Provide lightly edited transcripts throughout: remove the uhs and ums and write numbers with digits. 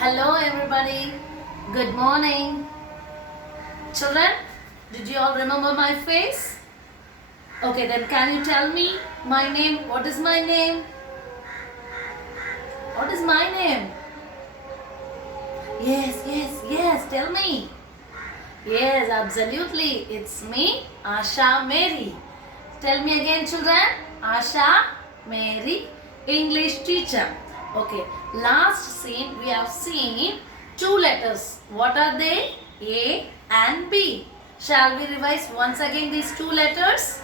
Hello everybody. Good morning. Children, did you all remember my face? Okay, then can you tell me my name? What is my name? What is my name? Yes. Tell me. Yes, absolutely. It's me, Asha Mary. Tell me again, children. Asha Mary, English teacher. Okay, last scene we have seen two letters. What are they? A and B. Shall we revise once again these two letters?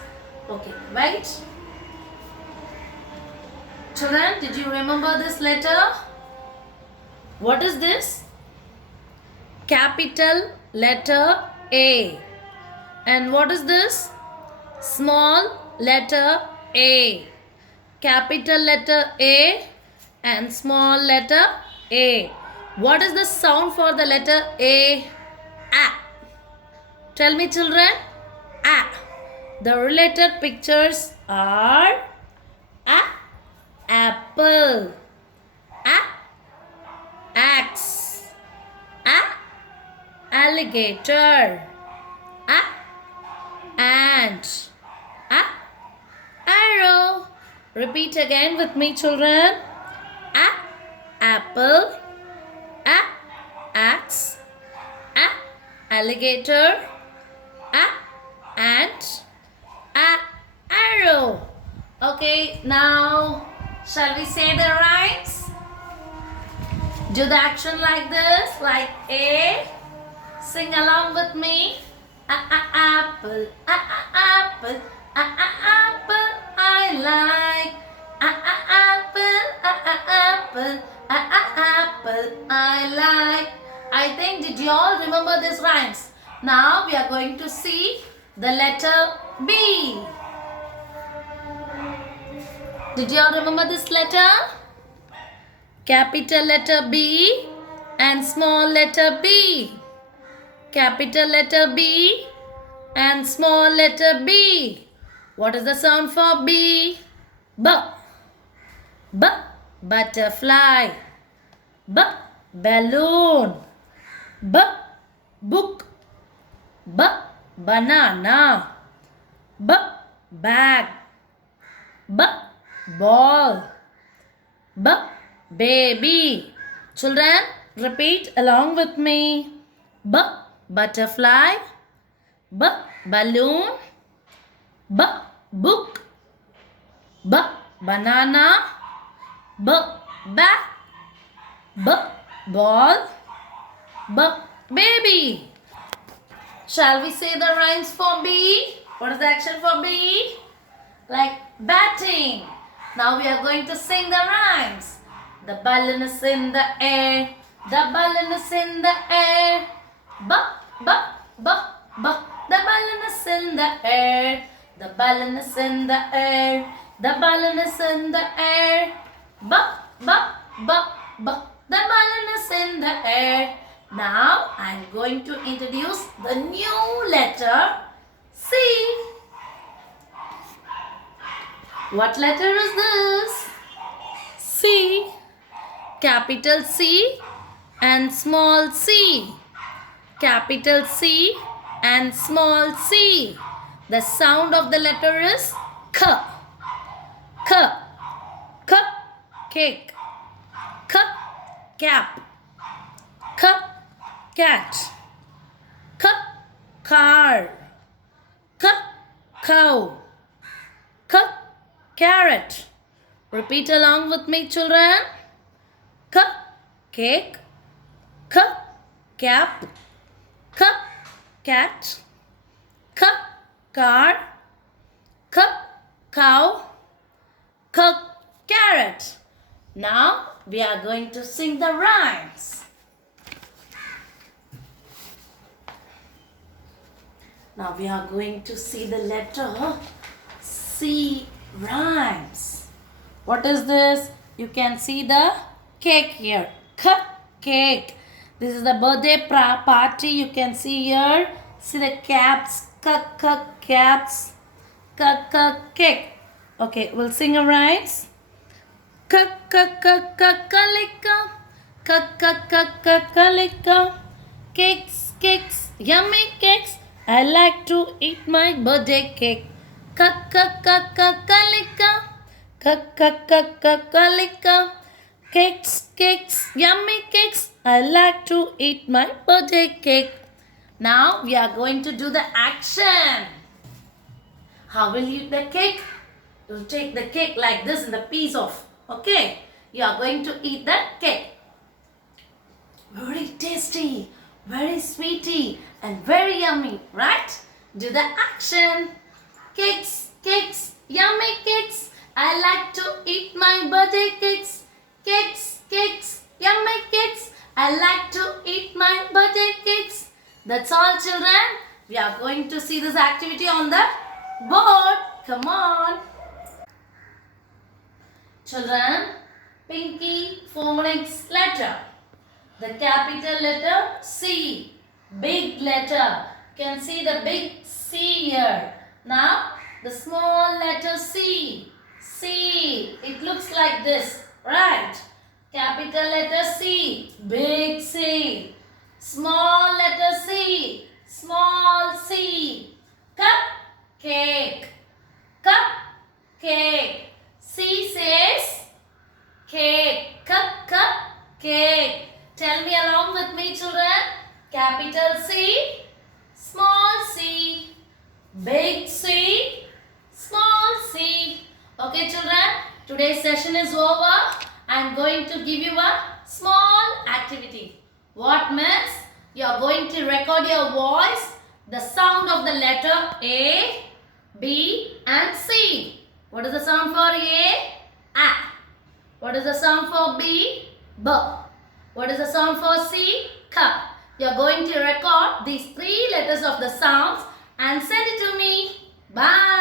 Okay, wait. Children, did you remember this letter? What is this? Capital letter A. And what is this? Small letter A. Capital letter A and small letter A. What is the sound for the letter A? A. Tell me, children. A. The related pictures are A. Apple. A. Axe. A. Alligator. A. Ant. A. Arrow. Repeat again with me, children. A. Apple. A. Axe. A. Alligator. A. Ant. A. Arrow. Okay, now shall we say the rhymes? Do the action like this, like A. Sing along with me. Apple, apple, apple, I like. Apple, apple, apple, I like. I think, did you all remember these rhymes? Now we are going to see the letter B. Did you all remember this letter? Capital letter B and small letter b. Capital letter B and small letter B. What is the sound for B? B. B. Butterfly. B. Balloon. B. Book. B. Banana. B. Bag. B. Ball. B. Baby. Children, repeat along with me. B. Butterfly. B. Balloon. B. Book. B. Banana. B. Bag. B. Ball. B. Baby. Shall we say the rhymes for B? What is the action for B? Like batting. Now we are going to sing the rhymes. The balloon is in the air. The balloon is in the air. B, b, b, b. The balloon is in the air. The balloon is in the air. The balloon is in the air. B, b, b, b. The balloon is in the air. Now I am going to introduce the new letter C. What letter is this? C. Capital C and small c. Capital C and small c. The sound of the letter is K. K. K. Cake. K. Cap. K. Cat. K. Car. K. Cow. K. Carrot. Repeat along with me, children. K. Cake. K. Cap. K. Cat. K. Car. K. Cow. K. Carrot. Now we are going to sing the rhymes. Now we are going to see the letter C rhymes. What is this? You can see the cake here. Cake. This is the birthday party. You can see here. See the caps. Caps. Cake. Okay, we'll sing a rhymes. Kakalika. Kakalika. Cakes, cakes, yummy cakes. I like to eat my birthday cake. Kakalika. Kakalika. Cakes, cakes, yummy cakes. I like to eat my birthday cake. Now we are going to do the action. How will you eat the cake? You take the cake like this in the piece of. Okay. You are going to eat the cake. Very tasty, very sweety and very yummy, right? Do the action. Cakes, cakes, yummy cakes. I like to eat my birthday cakes. Cakes, cakes, yummy cakes. I like to eat my birthday cakes. That's all, children. We are going to see this activity on the board. Come on. Children, Pinky phonics letter. The capital letter C. Big letter. You can see the big C here. Now, the small letter C. C. It looks like this. Right. Capital letter C. Big C. Small letter C. Small C. Cup. Cake. Cup. Cake. C says cake. Cup. Cake. Tell me along with me, children. Capital C. Small c. Big C. Small c. Okay, children. Today's session is over. I am going to give you a small activity. What means? You are going to record your voice, the sound of the letter A, B and C. What is the sound for A? A. What is the sound for B? B. What is the sound for C? K. You are going to record these 3 letters of the sounds and send it to me. Bye.